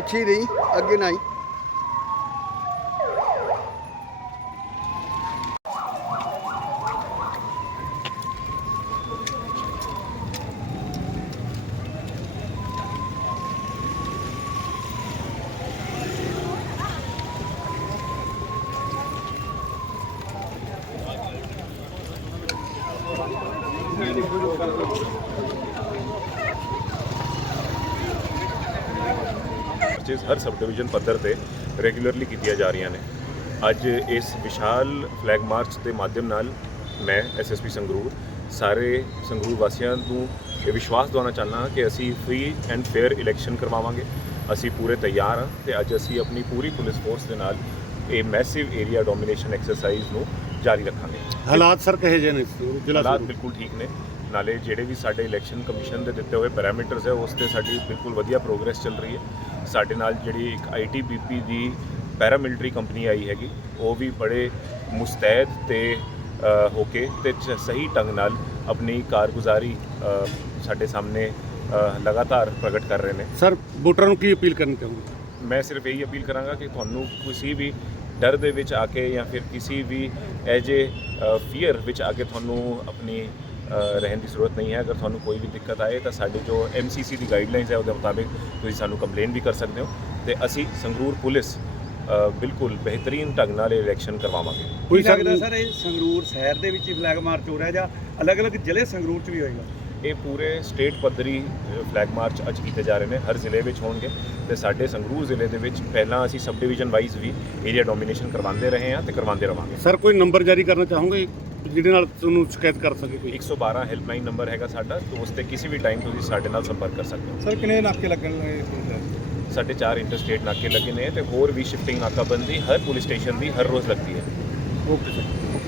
ਪਿੱਛੇ ਨਹੀਂ ਅੱਗੇ ਨਹੀਂ Thank you. ਸਰਚਸ ਹਰ ਸਬ ਡਿਵੀਜ਼ਨ ਪੱਧਰ ਤੇ ਰੈਗੂਲਰਲੀ ਕੀਤੀਆਂ ਜਾ ਰਹੀਆਂ ਨੇ ਅੱਜ ਇਸ ਵਿਸ਼ਾਲ ਫਲੈਗ ਮਾਰਚ ਦੇ ਮਾਧਿਅਮ ਨਾਲ ਮੈਂ ਐਸਐਸਪੀ ਸੰਗਰੂਰ ਸਾਰੇ ਸੰਗਰੂਰ ਵਾਸੀਆਂ ਨੂੰ ਇਹ ਵਿਸ਼ਵਾਸ ਦਿਵਾਉਣਾ ਚਾਹੁੰਦਾ ਕਿ ਅਸੀਂ ਫ੍ਰੀ ਐਂਡ ਫੇਅਰ ਇਲੈਕਸ਼ਨ ਕਰਵਾਵਾਂਗੇ ਅਸੀਂ ਪੂਰੇ ਤਿਆਰ ਹਾਂ ਤੇ ਅੱਜ ਅਸੀਂ ਆਪਣੀ ਪੂਰੀ ਪੁਲਿਸ ਫੋਰਸ ਦੇ ਨਾਲ ਇਹ ਮੈਸਿਵ ਏਰੀਆ ਡੋਮੀਨੇਸ਼ਨ ਐਕਸਰਸਾਈਜ਼ ਨੂੰ ਜਾਰੀ ਰੱਖਾਂਗੇ ਹਾਲਾਤ ਸਰ ਕਹੇ ਜੇ ਨੇ ਜ਼ਿਲ੍ਹਾ ਹਾਲਾਤ ਬਿਲਕੁਲ ਠੀਕ ਨੇ ਨਾਲੇ ਜਿਹੜੇ ਵੀ ਸਾਡੇ ਇਲੈਕਸ਼ਨ ਕਮਿਸ਼ਨ ਦੇ ਦਿੱਤੇ ਹੋਏ ਪੈਰਾਮੀਟਰਸ ਹੈ ਉਸ ਤੇ ਸਾਡੀ ਬਿਲਕੁਲ ਵਧੀਆ ਪ੍ਰੋਗਰੈਸ ਚੱਲ ਰਹੀ ਹੈ ਸਾਡੇ ਨਾਲ ਜਿਹੜੀ ਇੱਕ ਆਈਟੀਬੀਪੀ ਦੀ ਪੈਰਾਮਿਲਟਰੀ ਕੰਪਨੀ ਆਈ ਹੈਗੀ ਉਹ ਵੀ ਬੜੇ ਮੁਸਤੈਦ ਤੇ ਹੋ ਕੇ ਤੇ ਸਹੀ ਢੰਗ ਨਾਲ ਆਪਣੀ ਕਾਰਗੁਜ਼ਾਰੀ ਸਾਡੇ ਸਾਹਮਣੇ ਲਗਾਤਾਰ ਪ੍ਰਗਟ ਕਰ ਰਹੇ ਨੇ ਸਰ ਵੋਟਰਾਂ ਨੂੰ ਕੀ ਅਪੀਲ ਕਰਨੀ ਚਾਹੁੰਦੇ ਮੈਂ ਸਿਰਫ ਇਹੀ ਅਪੀਲ ਕਰਾਂਗਾ ਕਿ ਤੁਹਾਨੂੰ ਕਿਸੇ ਵੀ ਡਰ ਦੇ ਵਿੱਚ ਆ ਕੇ ਜਾਂ ਫਿਰ ਕਿਸੇ ਵੀ ਐਜੇ ਫੀਅਰ ਵਿੱਚ ਆ ਕੇ ਤੁਹਾਨੂੰ ਆਪਣੀ ਰਹਿਣ ਦੀ ਜ਼ਰੂਰਤ ਨਹੀਂ ਹੈ ਅਗਰ ਤੁਹਾਨੂੰ ਕੋਈ ਵੀ ਦਿੱਕਤ ਆਏ ਤਾਂ ਸਾਡੇ ਜੋ ਐਮਸੀਸੀ ਦੀ ਗਾਈਡਲਾਈਨਸ ਹੈ ਉਹਦੇ ਮੁਤਾਬਿਕ ਤੁਸੀਂ ਸਾਨੂੰ ਕੰਪਲੇਨ ਵੀ ਕਰ ਸਕਦੇ ਹੋ ਤੇ ਅਸੀਂ ਸੰਗਰੂਰ ਪੁਲਿਸ ਬਿਲਕੁਲ ਬਿਹਤਰੀਨ ਢੰਗ ਨਾਲ ਇਲੈਕਸ਼ਨ ਕਰਵਾਵਾਂਗੇ ਕੋਈ ਲੱਗਦਾ ਸਰ ਇਹ ਸੰਗਰੂਰ ਸ਼ਹਿਰ ਦੇ ਵਿੱਚ ਹੀ ਫਲੈਗ ਮਾਰਚ ਹੋ ਰਿਹਾ ਜਾਂ ਅਲੱਗ-ਅਲੱਗ ਜ਼ਿਲ੍ਹੇ ਸੰਗਰੂਰ 'ਚ ਵੀ ਹੋਏਗਾ ਇਹ ਪੂਰੇ ਸਟੇਟ ਪੱਧਰੀ ਫਲੈਗ ਮਾਰਚ ਅੱਜ ਕੀਤੇ ਜਾ ਰਹੇ ਨੇ ਹਰ ਜ਼ਿਲ੍ਹੇ ਵਿੱਚ ਹੋਣਗੇ ਤੇ ਸਾਡੇ ਸੰਗਰੂਰ ਜ਼ਿਲ੍ਹੇ ਦੇ ਵਿੱਚ ਪਹਿਲਾਂ ਅਸੀਂ ਸਬ ਡਿਵੀਜ਼ਨ ਵਾਈਜ਼ ਵੀ ਏਰੀਆ ਡੋਮੀਨੇਸ਼ਨ ਕਰਵਾਉਂਦੇ ਰਹੇ ਹਾਂ ਤੇ ਕਰਵਾਉਂਦੇ ਰਵਾਂਗੇ ਸਰ ਕੋਈ ਨੰਬਰ ਜਾਰੀ ਕਰਨਾ ਚਾਹੋਗੇ ਜਿਹਦੇ ਨਾਲ ਤੁਹਾਨੂੰ ਸ਼ਿਕਾਇਤ ਕਰ ਸਕੇ ਕੋਈ 112 ਹੈਲਪਲਾਈਨ ਨੰਬਰ ਹੈਗਾ ਸਾਡਾ ਤੋਂ ਉਸ ਤੇ ਕਿਸੇ ਵੀ ਟਾਈਮ ਤੁਸੀਂ ਸਾਡੇ ਨਾਲ ਸੰਪਰਕ ਕਰ ਸਕਦੇ ਹੋ ਸਰ ਕਿੰਨੇ ਨਾਕੇ ਲੱਗਣ ਲੱਗੇ ਸਾਡੇ ਚਾਰ ਇੰਟਰਸਟੇਟ ਨਾਕੇ ਲੱਗੇ ਨੇ ਤੇ ਹੋਰ ਵੀ ਸ਼ਿਫਟਿੰਗ ਨਾਕਾਬੰਦੀ ਹਰ ਪੁਲਿਸ ਸਟੇਸ਼ਨ ਦੀ ਹਰ ਰੋਜ਼ ਲੱਗਦੀ ਹੈ ਓਕੇ ਸਰ